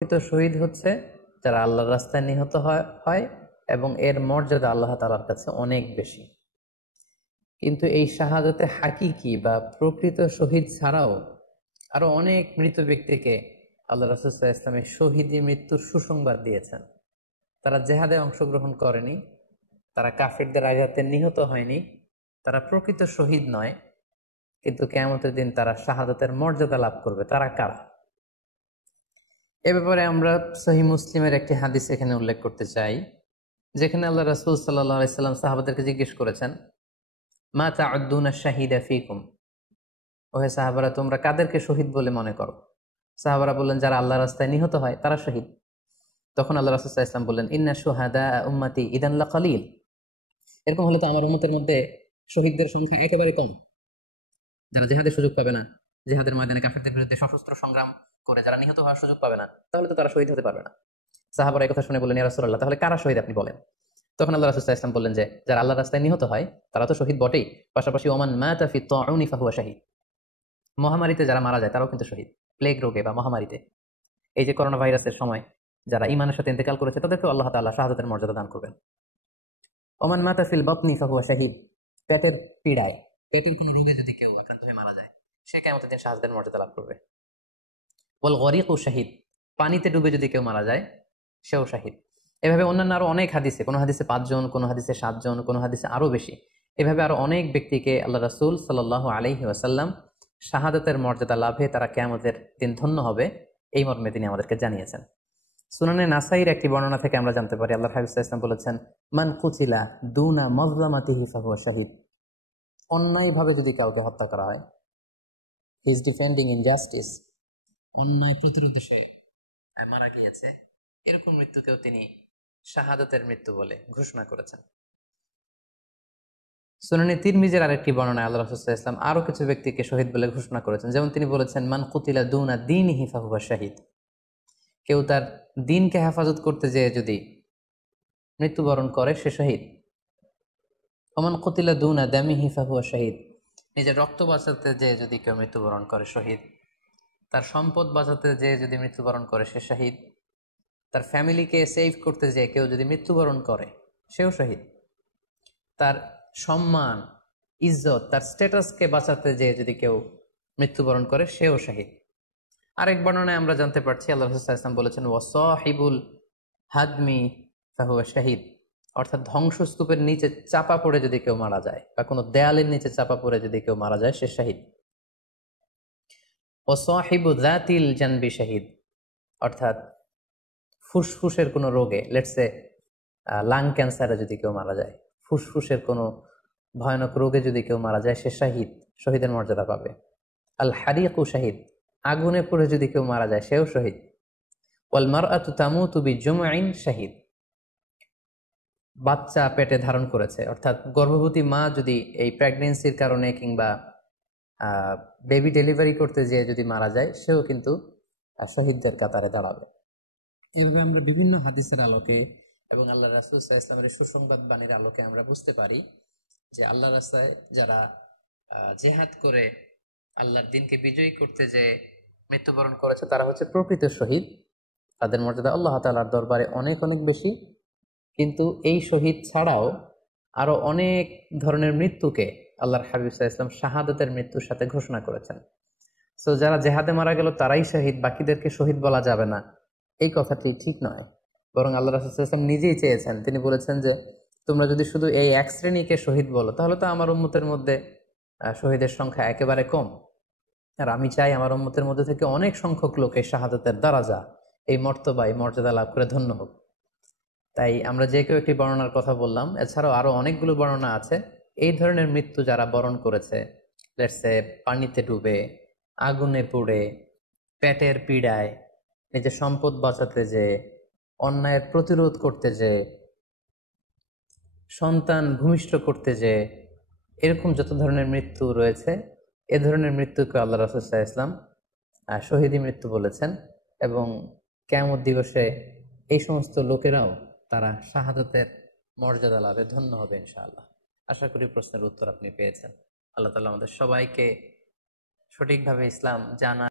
প্রকৃত শহীদ হচ্ছে যারা আল্লাহর রাস্তায় নিহত হয় এবং এর মর্যাদা আল্লাহ তাআলার কাছে অনেক বেশি। কিন্তু এই শাহাদাতে হাকিকি বা প্রকৃত শহীদ ছাড়াও আরো অনেক মৃত ব্যক্তিকে আল্লাহ রাসূল সাল্লাল্লাহু আলাইহি ওয়াসাল্লাম শহীদি মৃত্যুর সুসংবাদ দিয়েছেন। তারা জেহাদে অংশগ্রহণ করেনি, তারা কাফিরদের আঘাতে নিহত হয়নি, তারা প্রকৃত শহীদ নয়, কিন্তু কিয়ামতের দিন তারা শাহাদাতের মর্যাদা লাভ করবে। তারা কারা? এ ব্যাপারে আমরা সহিহ মুসলিমের একটি হাদিস এখানে উল্লেখ করতে চাই, যেখানে আল্লাহ রাসূল সাল্লাল্লাহু আলাইহি সাল্লাম সাহাবাদেরকে জিজ্ঞেস করেছেন, মা তাউদ্দুনা শাহিদা ফিকুম, ওহে সাহাবারা তোমরা কাদেরকে শহীদ বলে মনে করো? সাহাবারা বললেন, যারা আল্লাহর রাস্তায় নিহত হয় তারা শহীদ। তখন আল্লাহ রাসূল সাল্লাল্লাহু আলাইহি ওয়াসাল্লাম বললেন, ইন্না শুহাদা উম্মতি ইদান লাকালিল, এরকম হলে তো আমার উম্মতের মধ্যে শহীদদের সংখ্যা একেবারে কম। যারা জিহাদের সুযোগ পাবে না, জিহাদের ময়দানে কাফিরদের বিরুদ্ধে সশস্ত্র সংগ্রাম করে যারা নিহত হওয়ার সুযোগ পাবে না, তাহলে তো তারা শহীদ হতে পারবে না। সাহাবারা এই কথা শুনে বললেন, ইয়া রাসূলুল্লাহ, তাহলে কারা শহীদ আপনি বলেন। তখন আল্লাহ রাসূল সাল্লাল্লাহু আলাইহি ওয়াসাল্লাম বললেন যে যারা আল্লাহর রাস্তায় নিহত হয় তারা তো শহীদ বটেই, পাশাপাশি ওমান মাতা ফি তাউনি ফাহুয়া শাহীদ, মহামারীতে যারা মারা যায় তারাও কিন্তু শহীদ। প্লেগ রোগে বা মহামারীতে, এই যে করোনা ভাইরাসের সময় যারা ঈমানের সাথে ইন্তেকাল করেছে তাদেরকেও আল্লাহ তাআলা শাহাদাতের মর্যাদা দান করবেন। ওমান মাতা ফিল বাতনি ফাহুয়া শাহীদ, পেটের পীড়ায়, পেটের কোনো রোগে যদি কেউ আক্রান্ত হয়ে মারা যায় সে কিয়ামতের দিন শাহাদাতের মর্যাদা লাভ করবে। ওয়াল গরিকু শাহীদ, পানিতে ডুবে যদি কেউ মারা যায় সেও শাহীদ। এভাবে অন্যান্য আরো অনেক হাদিসে, কোনো হাদিসে 5 জন, কোনো হাদিসে 7 জন, কোনো হাদিসে আরো বেশি, এভাবে আরো অনেক ব্যক্তিকে আল্লাহ রাসূল সাল্লাল্লাহু আলাইহি ওয়াসাল্লাম শাহাদাতের মর্যাদা লাভে তারা কিয়ামতের দিন ধন্য হবে এই মর্মে তিনি আমাদেরকে জানিয়েছেন। সুনানে নাসাইর একটি বর্ণনা থেকে আমরা জানতে পারি, আল্লাহর হাবিব সাল্লাল্লাহু আলাইহি ওয়াসাল্লাম বলেছেন, মান কুতিলা দুনা মাজলামাতিহি ফাহুয়া শাহীদ, অন্যায়ভাবে যদি কাউকে হত্যা করা হয়, হি ইজ ডিফেন্ডিং ইনজাস্টিস, অন্যায় প্রতিরোধে সে মারা গিয়েছে, এরকম মৃত্যুকেও তিনি শাহাদাতের মৃত্যু বলে ঘোষণা করেছেন। সুনানে তিরমিজির আরেকটি বর্ণনায় আল্লাহ রাসূল সাল্লাল্লাহু আলাইহি ওয়াসাল্লাম আরো কিছু ব্যক্তিকে শহীদ বলে ঘোষণা করেছেন। যেমন তিনি বলেছেন, মান কুতিলা দুনা দীনিহি ফাহুয়া শাহীদ, কেউ তার দ্বীনকে হেফাজত করতে যেয়ে যদি মৃত্যুবরণ করে সে শহীদ। ওমান কুতিলা দুনা দামিহি ফাহুয়া শাহীদ, নিজের রক্ত বাঁচাতে যেয়ে যদি কেউ মৃত্যুবরণ করে শহীদ। তার সম্পদ বাঁচাতে যেয়ে যদি মৃত্যুবরণ করে সে শহীদ। তার ফ্যামিলিকে সেভ করতে যেয়ে কেউ যদি মৃত্যুবরণ করে সেও শহীদ। তার সম্মান, ইজ্জত, তার স্ট্যাটাসকে বাঁচাতে যেয়ে যদি কেউ মৃত্যুবরণ করে সেও শহীদ। আরেক বর্ণনায় আমরা জানতে পারছি, আল্লাহ রাসূল সাল্লাল্লাহু আলাইহি ওয়াসাল্লাম বলেছেন, ওয়াসাহিবুল হাদমি ফাহুয়া শাহীদ, অর্থাৎ ধ্বংসস্তূপের নিচে চাপা পড়ে যদি কেউ মারা যায় বা কোনো দেয়ালের নিচে চাপা পড়ে যদি কেউ মারা যায় সে শহীদ। ওয়াসাহিবু যাতিল জানবি শাহীদ, অর্থাৎ ফুসফুসের কোনো রোগে, লেটসে লাং ক্যান্সারে যদি কেউ মারা যায়, ফুসফুসের কোনো ভয়ানক রোগে যদি কেউ মারা যায় সে শাহীদ, শহীদের মর্যাদা পাবে। আল হারিকু শাহীদ, আগুনে পড়ে যদি কেউ মারা যায় সেও শহীদ। ওয়াল মারআতু তামুতু বিজুমঈন শাহীদ, বাচ্চা পেটে ধারণ করেছে, অর্থাৎ গর্ভবতী মা যদি এই প্রেগন্যান্সির কারণে কিংবা বেবি ডেলিভারি করতে যেয়ে যদি মারা যায় সেও কিন্তু শহীদদের কাতারে দাঁড়াবে। এভাবে আমরা বিভিন্ন হাদিসের আলোকে এবং আল্লাহ রাসূল সাল্লাল্লাহু আলাইহি ওয়াসাল্লামের সুসংবাদ বাণীর আলোকে আমরা বুঝতে পারি যে আল্লাহর রাস্তায় যারা জিহাদ করে আল্লাহর দ্বীনকে বিজয়ী করতে যে মৃত্যুবরণ করেছে তারা হচ্ছে প্রকৃত শহীদ। তাদের মর্যাদা আল্লাহ তাআলার দরবারে অনেক অনেক বেশি। কিন্তু এই শহীদ ছাড়াও আরো অনেক ধরনের মৃত্যুকে আল্লাহর হাবিব সাল্লাল্লাহু আলাইহি ওয়াসাল্লাম শাহাদাতের মৃত্যুর সাথে ঘোষণা করেছেন। সো যারা জেহাদে মারা গেল তারাই শহীদ, বাকিদেরকে শহীদ বলা যাবে না, এই কথাটি ঠিক নয়। বরং আল্লাহ রাসূল সাল্লাল্লাহু আলাইহি ওয়াসাল্লাম নিজেই চেয়েছেন, তিনি বলেছেন যে তোমরা যদি শুধু এই এক শ্রেণীকে শহীদ বলো তাহলে তো আমার উম্মতের মধ্যে শহীদের সংখ্যা একেবারে কম। আর আমি চাই আমার উম্মতের মধ্যে থেকে অনেক সংখ্যক লোক এই শাহাদাতের দারাজা, এই মর্তবা, এই মর্যাদা লাভ করে ধন্য হোক। তাই আমরা যে কেউ একটি বর্ণনার কথা বললাম, এছাড়াও আরো অনেকগুলো বর্ণনা আছে। এই ধরনের মৃত্যু যারা বরণ করেছে, লেটসে পানিতে ডুবে, আগুনে পুড়ে, পেটের পীড়ায়, নিজের সম্পদ বাঁচাতে যে, অন্যায়ের প্রতিরোধ করতে যে, সন্তান ভূমিষ্ঠ করতে যে, এরকম যত ধরনের মৃত্যু রয়েছে এ ধরনের মৃত্যুকে আল্লাহ রাসূল সাল্লাল্লাহু আলাইহি ওয়াসাল্লাম শহীদি মৃত্যু বলেছেন। এবং কিয়ামত দিবসে এই সমস্ত লোকেরাও তারা শাহাদাতের মর্যাদা লাভে ধন্য হবে ইনশাআল্লাহ। আশা করি প্রশ্নের উত্তর আপনি পেয়েছেন। আল্লাহ তাআলা আমাদের সবাইকে সঠিকভাবে ইসলাম জানা